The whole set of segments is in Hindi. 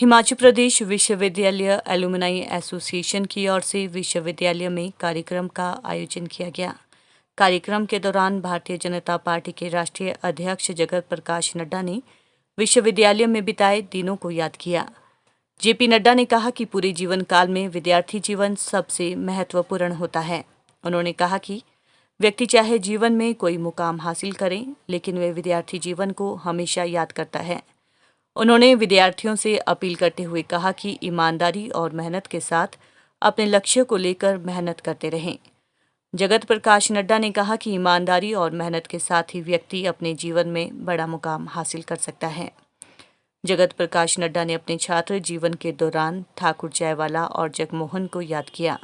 हिमाचल प्रदेश विश्वविद्यालय एलुमनाई एसोसिएशन की ओर से विश्वविद्यालय में कार्यक्रम का आयोजन किया गया। कार्यक्रम के दौरान भारतीय जनता पार्टी के राष्ट्रीय अध्यक्ष जगत प्रकाश नड्डा ने विश्वविद्यालय में बिताए दिनों को याद किया। जेपी नड्डा ने कहा कि पूरे जीवन काल में विद्यार्थी जीवन सबसे महत्वपूर्ण होता है। उन्होंने कहा कि व्यक्ति चाहे जीवन में कोई मुकाम हासिल करें, लेकिन वे विद्यार्थी जीवन को हमेशा याद करता है। उन्होंने विद्यार्थियों से अपील करते हुए कहा कि ईमानदारी और मेहनत के साथ अपने लक्ष्य को लेकर मेहनत करते रहें। जगत प्रकाश नड्डा ने कहा कि ईमानदारी और मेहनत के साथ ही व्यक्ति अपने जीवन में बड़ा मुकाम हासिल कर सकता है। जगत प्रकाश नड्डा ने अपने छात्र जीवन के दौरान ठाकुर जयवाला और जगमोहन को याद किया।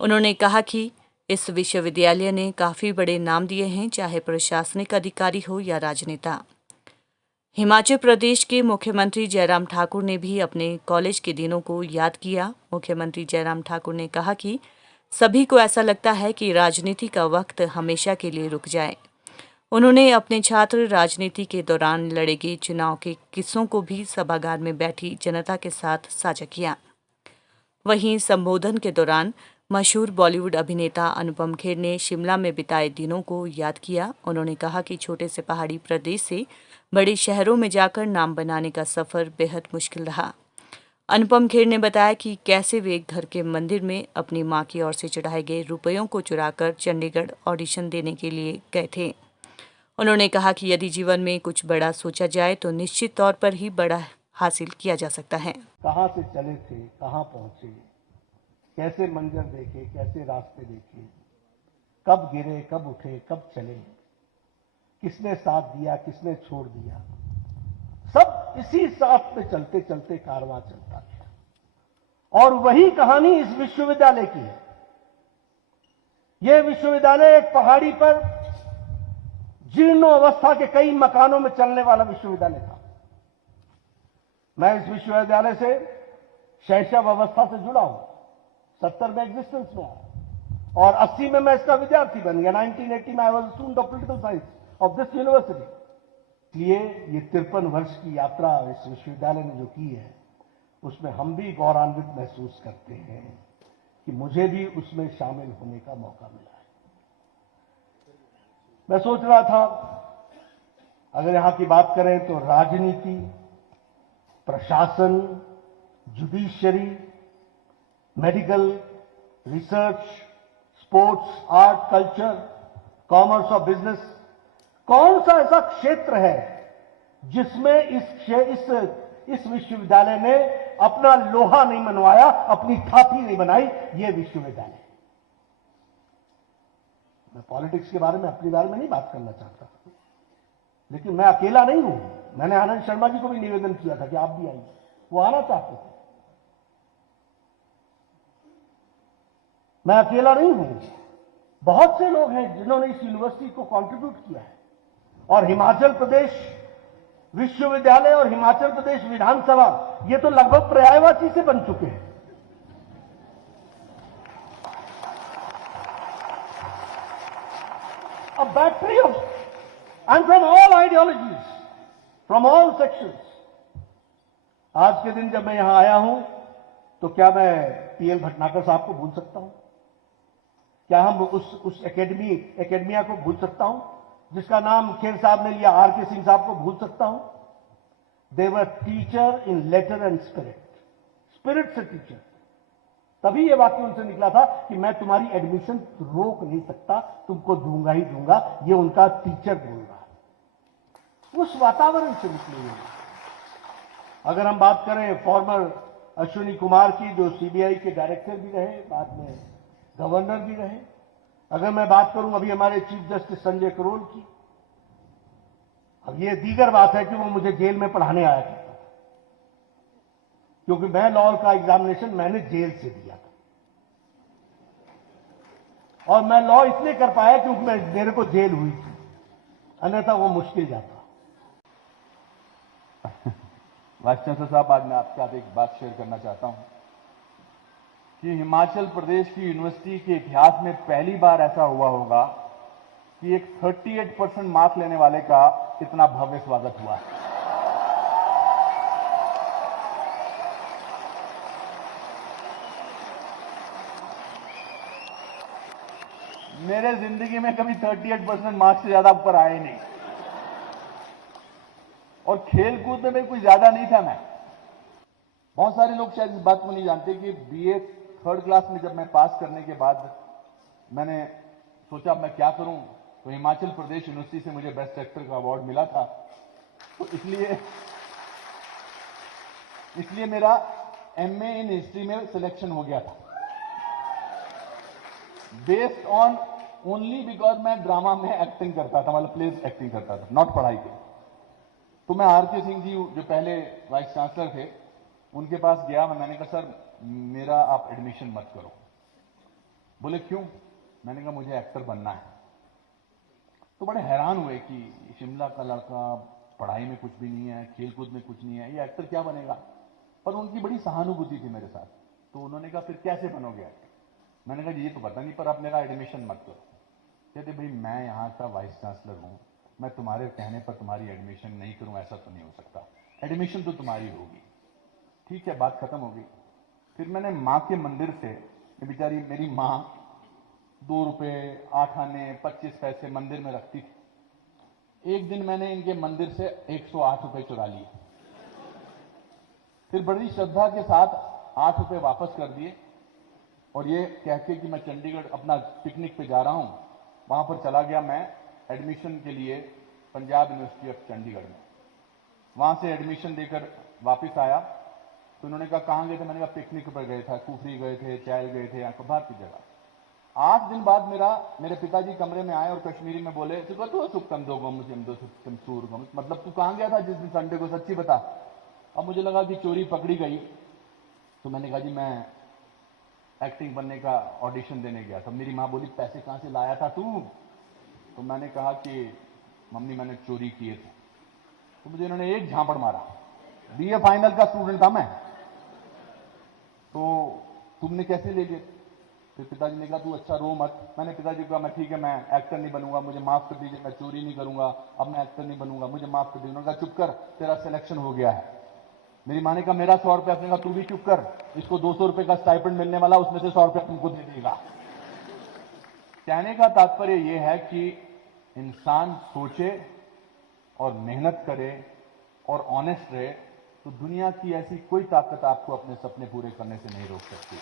उन्होंने कहा कि इस विश्वविद्यालय ने काफ़ी बड़े नाम दिए हैं, चाहे प्रशासनिक अधिकारी हो या राजनेता। हिमाचल प्रदेश के मुख्यमंत्री जयराम ठाकुर ने भी अपने कॉलेज के दिनों को याद किया। मुख्यमंत्री जयराम ठाकुर ने कहा कि सभी को ऐसा लगता है कि राजनीति का वक्त हमेशा के लिए रुक जाए। उन्होंने अपने छात्र राजनीति के दौरान लड़े गए चुनाव के किस्सों को भी सभागार में बैठी जनता के साथ साझा किया। वहीं संबोधन के दौरान मशहूर बॉलीवुड अभिनेता अनुपम खेर ने शिमला में बिताए दिनों को याद किया। उन्होंने कहा कि छोटे से पहाड़ी प्रदेश से बड़े शहरों में जाकर नाम बनाने का सफर बेहद मुश्किल रहा। अनुपम खेर ने बताया कि कैसे वे एक घर के मंदिर में अपनी मां की ओर से चढ़ाए गए रुपयों को चुराकर चंडीगढ़ ऑडिशन देने के लिए गए थे। उन्होंने कहा कि यदि जीवन में कुछ बड़ा सोचा जाए तो निश्चित तौर पर ही बड़ा हासिल किया जा सकता है। कहाँ से चले थे, कहाँ पहुंचे, कैसे मंजर देखे, कैसे रास्ते देखे, कब गिरे, कब उठे, कब चले, किसने साथ दिया, किसने छोड़ दिया, सब इसी साथ पे चलते चलते कारवां चलता गया। और वही कहानी इस विश्वविद्यालय की है। यह विश्वविद्यालय एक पहाड़ी पर जीर्ण अवस्था के कई मकानों में चलने वाला विश्वविद्यालय था। मैं इस विश्वविद्यालय से शैशव अवस्था से जुड़ा हूं। 70 में एग्जिस्टेंस में आया और 80 में मैं इसका विद्यार्थी बन गया। 1980 में I was student of political science of this university. इसलिए ये 53 वर्ष की यात्रा इस विश्वविद्यालय ने जो की है, उसमें हम भी गौरवान्वित महसूस करते हैं कि मुझे भी उसमें शामिल होने का मौका मिला है। मैं सोच रहा था, अगर यहां की बात करें तो राजनीति, प्रशासन, judiciary, medical, research, sports, art, culture, commerce और बिजनेस, कौन सा ऐसा क्षेत्र है जिसमें इस विश्वविद्यालय ने अपना लोहा नहीं मनवाया, अपनी थापी नहीं बनाई? यह विश्वविद्यालय। मैं पॉलिटिक्स के बारे में, अपने बारे में नहीं बात करना चाहता, लेकिन मैं अकेला नहीं हूं। मैंने आनंद शर्मा जी को भी निवेदन किया था कि आप भी आइए, वो आना चाहते थे। मैं अकेला नहीं हूं, बहुत से लोग हैं जिन्होंने इस यूनिवर्सिटी को कंट्रीब्यूट किया है। और हिमाचल प्रदेश विश्वविद्यालय और हिमाचल प्रदेश विधानसभा, ये तो लगभग पर्यायवाची से बन चुके हैं। A battery of, and from all ideologies, from all sections. आज के दिन जब मैं यहां आया हूं, तो क्या मैं पीएल भटनागर साहब को भूल सकता हूं? क्या हम उस एकेडमिया को भूल सकता हूं जिसका नाम खेर साहब ने लिया? आर के सिंह साहब को भूल सकता हूं? They were teacher in letter and spirit, spirit से टीचर। तभी ये वाक्य उनसे निकला था कि मैं तुम्हारी एडमिशन रोक नहीं सकता, तुमको दूंगा ही दूंगा। ये उनका टीचर बोल रहा है, उस वातावरण से निकले हुए। अगर हम बात करें फॉर्मर अश्विनी कुमार की, जो सीबीआई के डायरेक्टर भी रहे, बाद में गवर्नर भी रहे। अगर मैं बात करूं अभी हमारे चीफ जस्टिस संजय करोल की, अब ये दीगर बात है कि वो मुझे जेल में पढ़ाने आया था, क्योंकि मैं लॉ का एग्जामिनेशन मैंने जेल से दिया था। और मैं लॉ इसलिए कर पाया क्योंकि मेरे को जेल हुई थी, अन्यथा वो मुश्किल जाता। वाइस चांसलर साहब, आज मैं आपके साथ एक बात शेयर करना चाहता हूं कि हिमाचल प्रदेश की यूनिवर्सिटी के इतिहास में पहली बार ऐसा हुआ होगा कि एक 38% मार्क्स लेने वाले का इतना भव्य स्वागत हुआ है। मेरे जिंदगी में कभी 38% मार्क्स से ज्यादा ऊपर आए नहीं। और खेल कूद में भी कुछ ज्यादा नहीं था मैं। बहुत सारे लोग शायद इस बात को नहीं जानते कि बीए 3rd क्लास में जब मैं पास करने के बाद मैंने सोचा मैं क्या करूं, तो हिमाचल प्रदेश यूनिवर्सिटी से मुझे बेस्ट एक्टर का अवार्ड मिला था। तो इसलिए मेरा एमए इन हिस्ट्री में सिलेक्शन हो गया था, बेस्ड ऑन ओनली बिकॉज मैं ड्रामा में एक्टिंग करता था, मतलब प्लेस एक्टिंग करता था, नॉट पढ़ाई के। तो मैं आरके सिंह जी जो पहले वाइस चांसलर थे उनके पास गया, मैंने कहा सर मेरा आप एडमिशन मत करो। बोले क्यों? मैंने कहा मुझे एक्टर बनना है। तो बड़े हैरान हुए कि शिमला का लड़का, पढ़ाई में कुछ भी नहीं है, खेलकूद में कुछ नहीं है, ये एक्टर क्या बनेगा? पर उनकी बड़ी सहानुभूति थी मेरे साथ। तो उन्होंने कहा फिर कैसे बनोगे एक्टर? मैंने कहा ये तो पता नहीं, पर आप मेरा एडमिशन मत करो। कहते भाई मैं यहाँ का वाइस चांसलर हूँ, मैं तुम्हारे कहने पर तुम्हारी एडमिशन नहीं करूँ ऐसा तो नहीं हो सकता, एडमिशन तो तुम्हारी होगी। ठीक है, बात खत्म हो गई। फिर मैंने माँ के मंदिर से, बेचारी मेरी माँ 2 रुपए 8 आने 25 पैसे मंदिर में रखती थी। एक दिन मैंने इनके मंदिर से 108 रुपए चुरा लिए। फिर बड़ी श्रद्धा के साथ 8 रुपए वापस कर दिए और ये कह के कि मैं चंडीगढ़ अपना पिकनिक पे जा रहा हूं। वहां पर चला गया मैं एडमिशन के लिए पंजाब यूनिवर्सिटी ऑफ चंडीगढ़ में। वहां से एडमिशन देकर वापस आया तो उन्होंने कहा कहां गए थे? मैंने कहा पिकनिक पर गए था, कुफरी गए थे, चायल गए थे, या बाहर की जगह। 8 दिन बाद मेरे पिताजी कमरे में आए और कश्मीरी में बोले तो सुखम दो गम तुम सूर गम, मतलब तू कहां गया था जिस दिन संडे को, सच्ची बता। अब मुझे लगा कि चोरी पकड़ी गई, तो मैंने कहा जी मैं एक्टिंग बनने का ऑडिशन देने गया था। मेरी माँ बोली पैसे कहां से लाया था तू? तो मैंने कहा कि मम्मी मैंने चोरी किए थे। तो मुझे इन्होंने एक झापड़ मारा। बीए फाइनल का स्टूडेंट था मैं, तो तुमने कैसे ले लिए? फिर पिताजी ने कहा तू अच्छा रो मत। मैंने पिताजी को कहा मैं ठीक है, मैं एक्टर नहीं बनूंगा, मुझे माफ कर दीजिए, मैं चोरी नहीं करूंगा, अब मैं एक्टर नहीं बनूंगा, मुझे माफ कर दीजिए। उन्होंने कहा चुप कर, तेरा सिलेक्शन हो गया है। मेरी माँ ने कहा मेरा 100 रुपया, अपने कहा तू भी चुप कर, इसको 200 रुपए का स्टाइपेंड मिलने वाला, उसमें से 100 रुपया तुमको दे देगा। कहने का तात्पर्य यह है कि इंसान सोचे और मेहनत करे और ऑनेस्ट रहे तो दुनिया की ऐसी कोई ताकत आपको अपने सपने पूरे करने से नहीं रोक सकती।